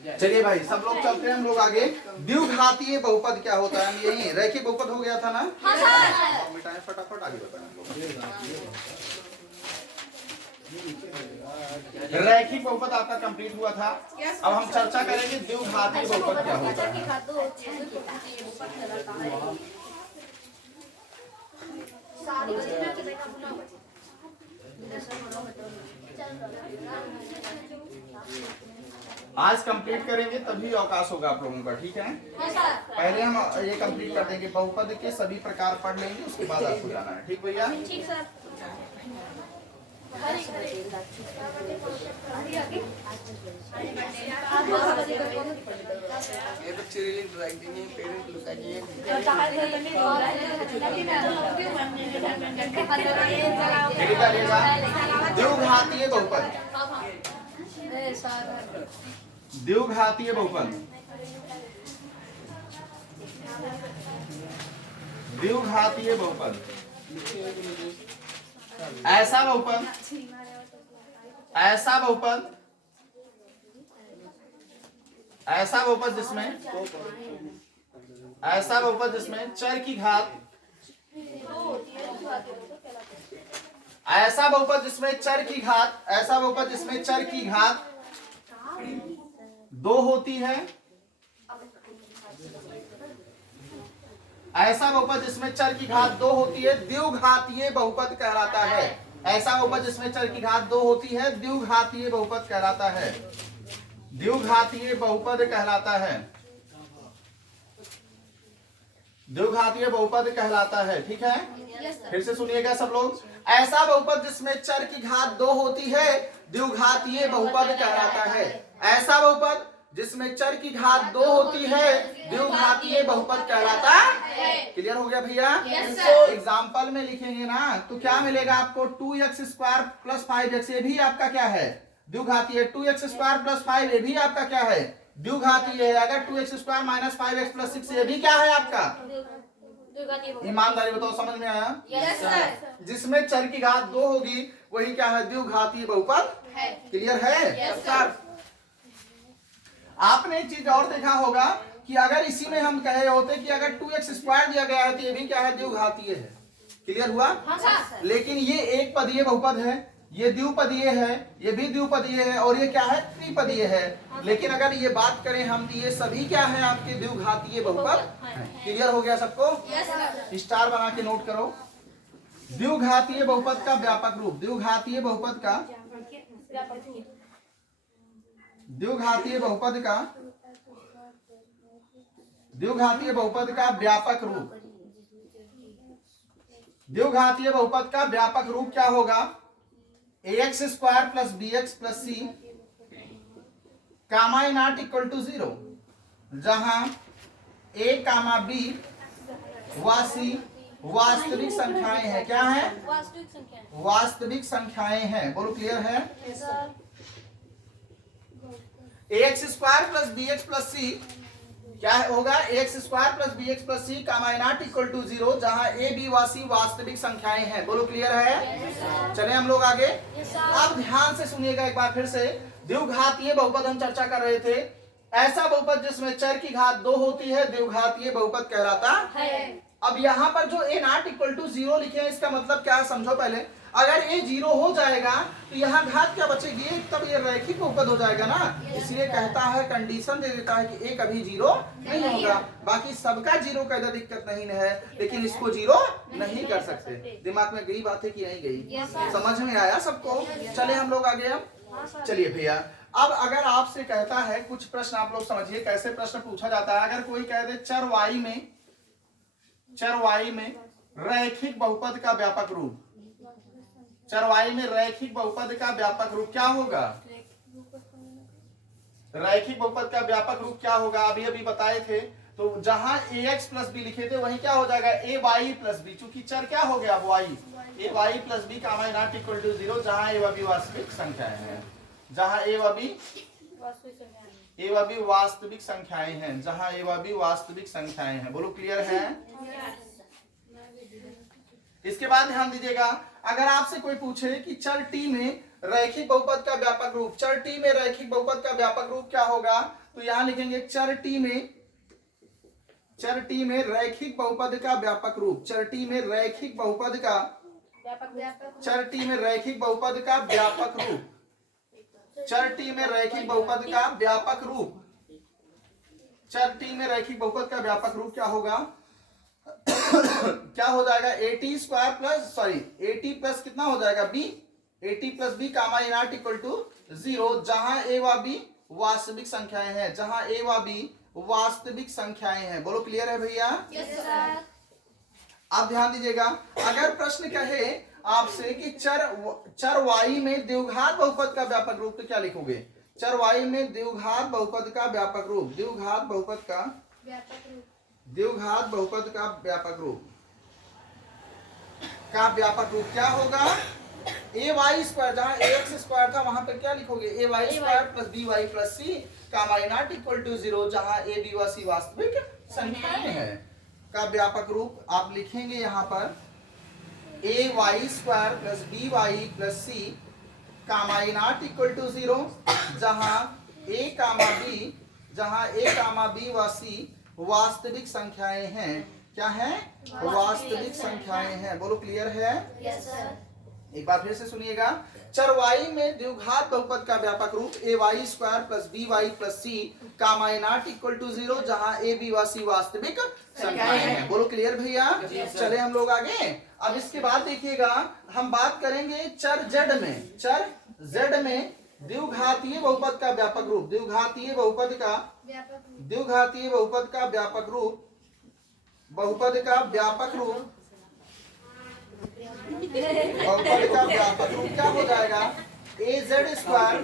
चलिए भाई सब लोग चलते हैं हम लोग आगे। द्विघातीय बहुपद क्या होता है? यही रैखिक बहुपद हो गया था ना? मिटाएं फटाफट, आगे बताएं। रैखिक बहुपद आपका कंप्लीट हुआ था। अब हम चर्चा करेंगे द्विघातीय बहुपद क्या होता है। आज कंप्लीट करेंगे तभी अवकाश होगा आप लोगों का, ठीक है? पहले हम ये कंप्लीट कर देंगे, बहुपद के सभी प्रकार पढ़ लेंगे, उसके बाद आपको जाना है, ठीक भैया? ठीक सर। ये बच्चे रिलीज ड्राइंग देंगे, पेरेंट लुक आइए। द्विघातीय बहुपद, द्विघातीय बहुपद, द्विघातीय बहुपद ऐसा बहुपद, ऐसा बहुपद, ऐसा बहुपद जिसमें, ऐसा बहुपद जिसमें चर की घात, ऐसा बहुपद जिसमें चर की घात, ऐसा बहुपद जिसमें चर की घात 2 होती है, ऐसा बहुपद जिसमें चर की घात 2 होती है, द्विघातीय बहुपद कहलाता है। ऐसा बहुपद जिसमें चर की घात 2 होती है, द्विघातीय बहुपद कहलाता है, द्विघातीय बहुपद कहलाता है, द्विघातीय बहुपद कहलाता है, ठीक है? फिर से सुनिएगा सब लोग। ऐसा बहुपद जिसमें चर की घात 2 होती है, द्विघातीय बहुपद कहलाता है। ऐसा बहुपद जिसमें चर की घात 2 होती है, द्विघातीय बहुपद कहलाता है। क्लियर हो गया भैया? एग्जाम्पल में लिखेंगे ना तो क्या मिलेगा आपको? 2x स्क्वायर प्लस 5x, ये भी आपका क्या है? द्विघातीय। 2x स्क्वायर प्लस 5 ये भी आपका क्या है? द्विघातीय है। अगर 2x square minus 5x plus 6 ये भी क्या है आपका? ईमानदारी बताओ, समझ में आया? यस। जिसमें चर की घात 2 होगी वही क्या है? द्विघातीय बहुपद। क्लियर है? सर। आपने एक चीज और देखा होगा कि अगर इसी में हम कहे होते कि अगर 2x स्क्वायर दिया गया है तो ये भी क्या है? द्विघातीय है। क्लियर हुआ? हाँ सर। लेकिन ये एक पदीय बहुपद है, ये द्विपदीय है, ये भी द्विपदीय है, और ये क्या है? त्रिपदीय है। लेकिन अगर ये बात करें हम तो ये सभी क्या है? आपके द्विघातीय बहुपद। क्लियर हो गया सबको? स्टार बना के नोट करो। द्विघातीय बहुपद का व्यापक रूप, द्विघातीय बहुपद का, द्विघातीय बहुपद का, द्विघातीय बहुपद का व्यापक रूप, द्विघातीय बहुपद का व्यापक रूप क्या होगा? ax square plus bx plus c comma A not equal to 0, जहां a कामा b व c वास्तविक संख्याएं हैं। क्या है? वास्तविक संख्याएं हैं। बोलो क्लियर है? ax square plus bx plus c क्या होगा? ax square plus bx plus c comma not equal to 0, जहां a b व c वास्तविक संख्याएं हैं। बोलो क्लियर है? चले हम लोग आगे। अब ध्यान से सुनिएगा एक बार फिर से। द्विघातीय बहुपद हम चर्चा कर रहे थे। ऐसा बहुपद जिसमें चर की घात 2 होती है, द्विघातीय बहुपद कहलाता है। अब यहाँ पर जो a नॉट इक्वल टू 0 लिखे हैं, इसका मतलब क्या है समझो पहले। अगर a 0 हो जाएगा तो यहाँ घात क्या बचेगी? तब ये रैखिक बहुपद हो जाएगा ना। इसलिए कहता है, कंडीशन दे देता है कि a कभी 0 नहीं होगा। बाकी सबका 0 का इधर दिक्कत नहीं है, लेकिन इसको 0 नहीं कर सकते। दिमाग में गई बात है कि नहीं गई? समझ में आया सबको? चले हम लोग आगे। अब चलिए भैया, अब अगर आपसे कहता है कुछ प्रश्न, आप लोग समझिए कैसे प्रश्न पूछा जाता है। अगर कोई कह दे चर y में, चर y में रैखिक बहुपद का व्यापक रूप, चर y में रैखिक बहुपद का व्यापक रूप क्या होगा? रैखिक बहुपद का व्यापक रूप क्या होगा? अभी अभी बताए थे। तो जहां ax प्लस बी लिखे थे वही क्या हो जाएगा? ay plus B. चूंकि चर क्या हो गया? अब y, ay plus B comma not equal to 0, जहां a व b वास्तविक संख्याएं हैं, जहां a व b वास्तविक संख्याएं हैं, जहां a व b वास्तविक संख्याएं हैं। बोलो क्लियर है? इसके बाद ध्यान दीजिएगा, अगर आपसे कोई पूछे कि चर t में रैखिक बहुपद का व्यापक रूप, चर t में रैखिक बहुपद का व्यापक रूप क्या होगा? तो यहां लिखेंगे चर टी में रैखिक बहुपद का व्यापक रूप। चर टी में रैखिक बहुपद का चर टी में रैखिक बहुपद का व्यापक रूप। चर टी में रैखिक बहुपद का व्यापक रूप। चर टी में रैखिक बहुपद का व्यापक रूप क्या होगा? क्या हो जाएगा? AT square plus AT plus कितना हो जाएगा? B. AT plus B comma A not equal to 0 जहां ए व बी वास्तविक संख्याएं हैं। जहां ए व बी वास्तविक संख्याएं हैं। बोलो क्लियर है भैया? Yes sir. आप ध्यान दीजिएगा, अगर प्रश्न कहे आपसे कि चर वाई में द्विघात बहुपद का व्यापक रूप, तो क्या लिखोगे? चर वाई में द्विघात बहुपद का व्यापक रूप। द्विघात बहुपद का व्यापक रूप क्या होगा? ए वाई स्क्वायर, जहां ए एक्स स्क्वायर था वहां पर क्या लिखोगे? A Y square plus B Y plus C comma A not equal to 0 जहां ए बी व सी वास्तविक संख्याएं हैं का व्यापक रूप आप लिखेंगे यहाँ पर A Y square plus B Y plus C comma A not equal to 0 जहां ए कामा बी व सी वास्तविक संख्याएं हैं। क्या है? वास्तविक संख्याएं हैं। बोलो क्लियर है? Yes sir. एक बार फिर से सुनिएगा, चर वाई में द्विघात बहुपद का व्यापक रूप A Y square plus B Y plus C comma A not equal to 0 जहां ए बी व सी वास्तविक संख्याएं हैं। बोलो क्लियर भैया? चले हम लोग आगे। अब इसके बाद देखिएगा, हम बात करेंगे चर जेड में। चर जेड में द्विघातीय बहुपद का व्यापक रूप। द्विघातीय बहुपद का व्यापक रूप क्या हो जाएगा? A Z square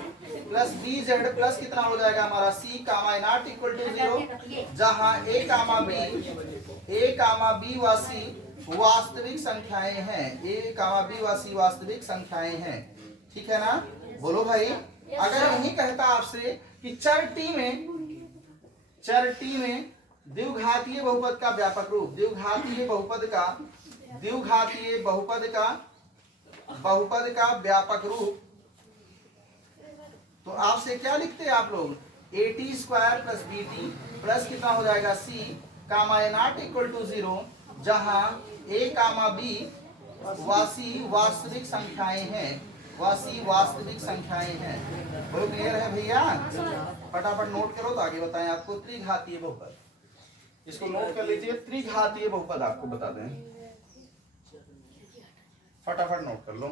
plus B Z plus कितना हो जाएगा हमारा? C comma not equal to 0 जहां ए कामा बी व सी वास्तविक संख्याएं हैं। ए कामा बी व सी वास्तविक संख्याएं हैं। ठीक है ना? बोलो भाई। अगर यही कहता आपसे कि चर टी में द्विघातीय बहुपद का व्यापक रूप, द्विघातीय बहुपद का व्यापक रूप, तो आपसे क्या लिखते हैं आप लोग? A T square plus B T plus कितना हो जाएगा? C comma A not equal to 0 जहां ए कामा बी वासी वास्तविक संख्याएं हैं। बोलो क्लियर है भैया? फटाफट नोट करो तो आगे बताएं आपको। त्रिघातीय बहुपद, इसको नोट कर लीजिए। त्रिघातीय बहुपद आपको बता दें, फटाफट नोट कर लो।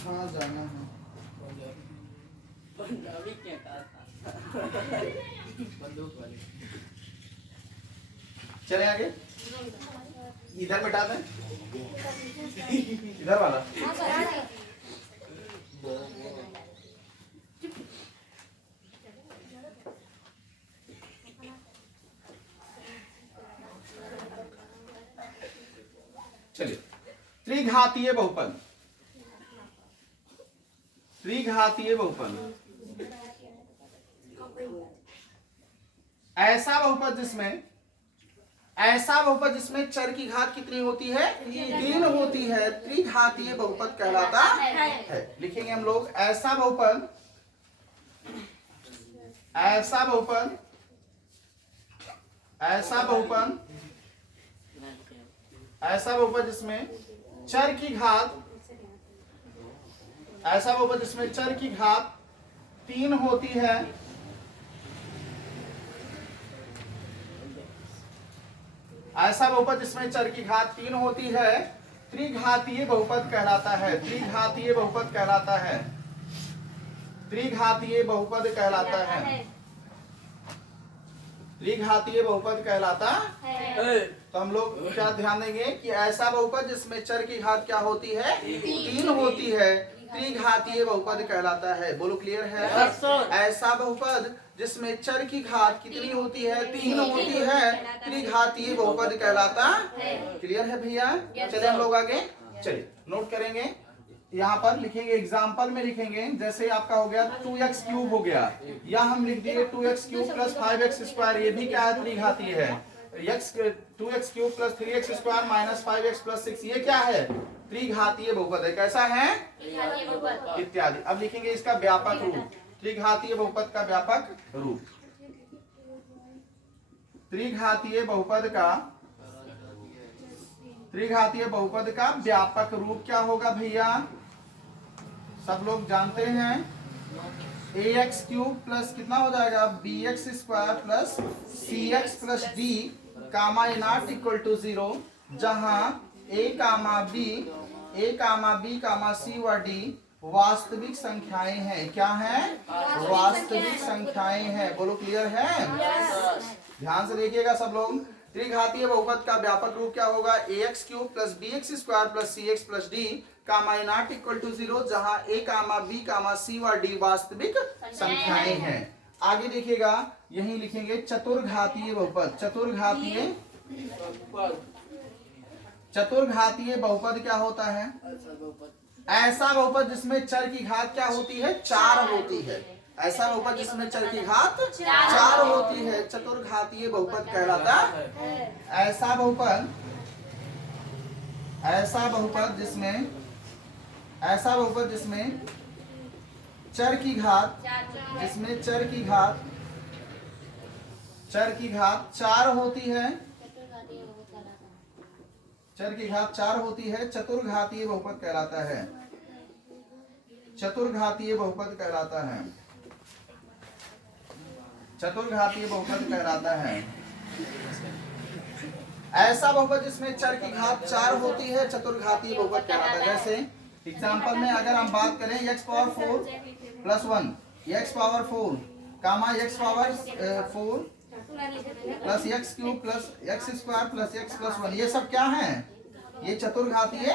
हाँ जाना है। चले आगे, इधर मिटा दें, इधर वाला। चलिए, त्रिघातीय बहुपद। ऐसा बहुपद जिसमें चर की घात कितनी होती है? 3 होती है, त्रिघातीय बहुपद कहलाता है। लिखेंगे हम लोग, ऐसा बहुपद जिसमें चर की घात 3 होती है। ऐसा बहुपद जिसमें चर की घात 3 होती है त्रिघातीय बहुपद कहलाता है। त्रिघातीय बहुपद कहलाता है। तो हम लोग क्या ध्यान देंगे कि ऐसा बहुपद जिसमें चर की घात क्या होती है? 3 होती है, त्रिघातीय बहुपद कहलाता है। बोलो क्लियर है? ऐसा बहुपद जिसमें चर की घात कितनी होती है? 3 होती है, त्रिघातीय बहुपद कहलाता है। क्लियर है भैया? चलिए हम लोग आगे चलिए नोट करेंगे। यहाँ पर लिखेंगे, एग्जाम्पल में लिखेंगे, जैसे आपका हो गया 2x क्यूब हो गया, या हम लिख दिए 2x cube plus 5x square, ये भी क्या है? त्रिघातीय है। X 2x cube plus 3x square minus 5x plus 6 ये क्या है? त्रिघातीय बहुपद है। कैसा है? इत्यादि। अब लिखेंगे इसका व्यापक रूप, त्रिघातीय बहुपद का व्यापक रूप। त्रिघातीय बहुपद का व्यापक रूप क्या होगा भैया? सब लोग जानते हैं ax क्यूब प्लस कितना हो जाएगा? bx square plus cx plus d comma A not equal to 0, जहां a comma b comma c व d वास्तविक संख्याएं हैं। क्या है? वास्तविक संख्याएं हैं। बोलो क्लियर है? ध्यान से देखिएगा सब लोग। त्रिघातीय बहुपद का व्यापक रूप क्या होगा? ax cube plus bx square plus cx plus d comma A not equal to 0, जहां a comma b comma c व d वास्तविक संख्याएं हैं। आगे देखिएगा, यही लिखेंगे चतुर्घातीय बहुपद। चतुर्घातीय बहुपद क्या होता है? ऐसा बहुपद जिसमें चर की घात क्या होती है? 4 होती है। ऐसा बहुपद जिसमें चर की घात 4 होती है, चतुर्घातीय बहुपद कहलाता है। ऐसा बहुपद जिसमें चर की घात 4 होती है, चतुर्घातीय बहुपद कहलाता है। चतुर्घातीय बहुपद कहलाता है। ऐसा बहुपद जिसमें चर की घात 4 होती है, चतुर्घातीय बहुपद कहलाता है। जैसे एग्जांपल में अगर हम बात करें x power 4 plus 1, x power 4 कामा x power 4 plus x cube plus x square plus x plus 1, ये सब क्या है? ये चतुर्घातीय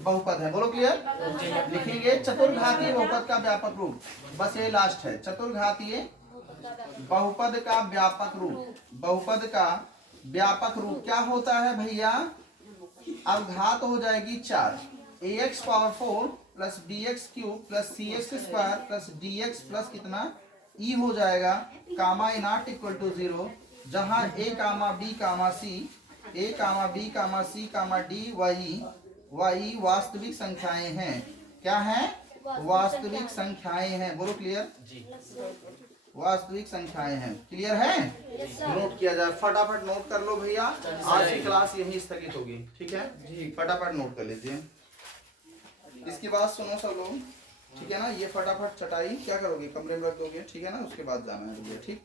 बहुपद है। बोलो क्लियर? लिखेंगे चतुर्घातीय बहुपद का व्यापक रूप, बस ये लास्ट है। चतुर्घातीय बहुपद का व्यापक रूप क्या होता है भैया? अब घात हो जाएगी 4, ax power 4 plus bx cube plus cx square plus dx plus कितना e हो जाएगा कामा ए नॉट इक्वल टू 0, जहां a comma b comma c comma d वही वास्तविक संख्याएं हैं। क्या है? वास्तविक संख्याएं हैं। बोलो क्लियर? वास्तविक संख्याएं हैं। क्लियर है? नोट किया जाए, फटाफट नोट कर लो भैया। आज की क्लास यही स्थगित होगी, ठीक है? फटाफट नोट कर लीजिए। इसकी बात सुनो सब लोग, ठीक है ना? ये फटाफट चटाई क्या करोगे? कमरे में रख दोगे, ठीक है ना? उसके बाद जाना है, ठीक।